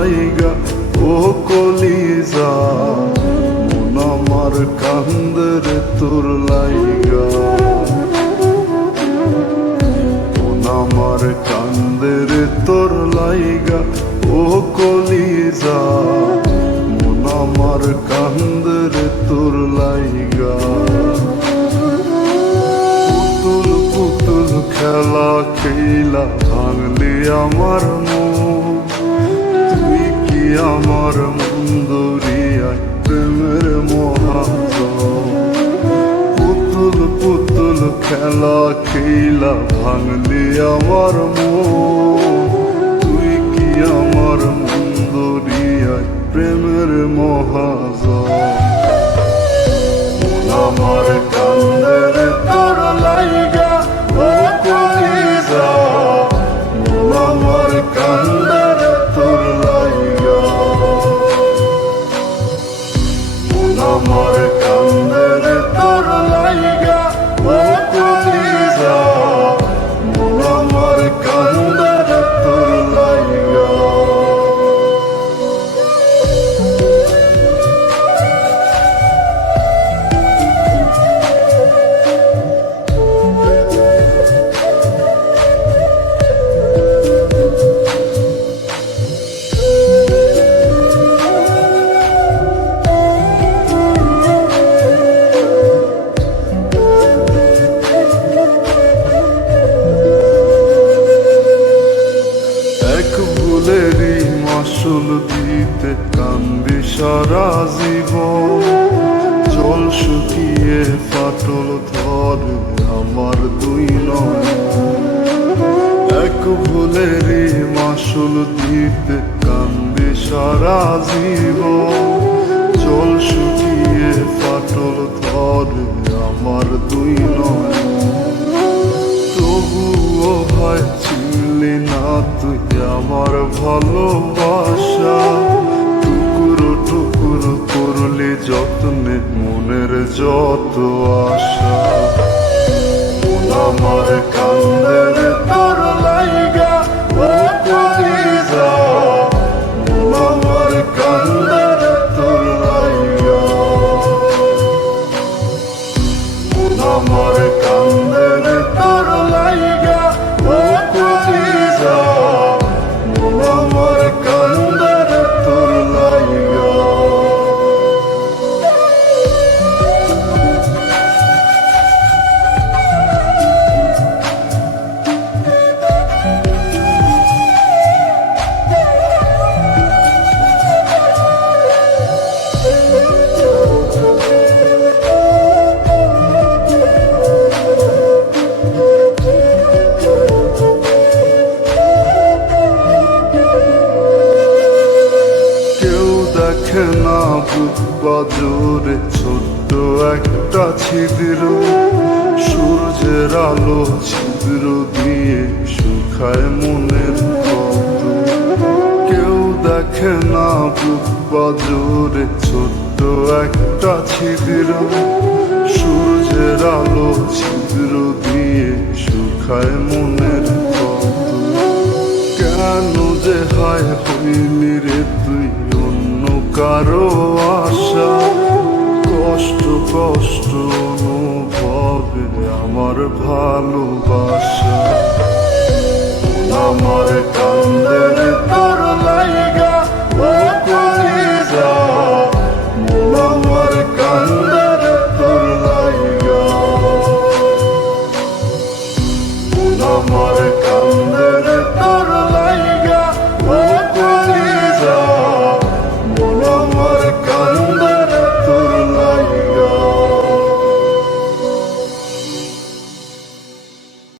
লাইগা ও কলিজা, মন আমার কান্দে রে তোর লাইগা, মন আমার কান্দে রে তোর লাইগা ও কলিজা, মন আমার কান্দে রে তোর লাইগা। পুতুল পুতুল খেলা খেলা ভাঙলি আমার মন, তুই কি আমার মুন্দরিয়ায় প্রেমের মহাজন। পুতুল পুতুল খেলা খেলা ভাঙলি আমার মন, তুই কি আমার মুন্দরিয়ায় প্রেমের মহাজন। মন আমার কান্দে রে তোর লাইগা ও কলিজা, মন আমার কান্দে রে তোর লাইগা, মন আমার কান্দে রে তোর লাইগা ও কলিজা, মন আমার কান্দে রে তোর লাইগা। ভুলেরই মাসুল দিতে কান্দি সারা জীবন, জল শুকিয়ে ফাটল ধরে আমার দুই নয়ন। এক ভুলেরই মাসুল দিতে কান্দি সারা জীবন, জল শুকিয়ে ফাটল ধরে আমার দুই নয়ন। তবুও হয় চিনলি না তুই আমার ভালোবাসা, টুকরো টুকরো করলি যত্নে মনের যত আশা। মন আমার কান্দে রে তোর লাইগা ও কলিজা, মন আমার কান্দে রে তোর লাইগা, মন আমার কান্দে রে তোর লাইগা ও কলিজা, মন আমার কান্দে রে তোর লাইগা। দেখে না বুক বাজরে ছোট্ট একটা ছিদ্র, সূর্যের আলো ছিদ্র দিয়ে শুকায় মনের কত। কেউ দেখে না বুক বাজরে ছোট্ট একটা ছিদ্র, সূর্যের আলো ছিদ্র দিয়ে শুকায় মনের কত। কেন যে হায় হইলি রে তুই অন্য কারো আশা, কষ্ট কষ্ট অনুভবে আমার ভালোবাসা। মন আমার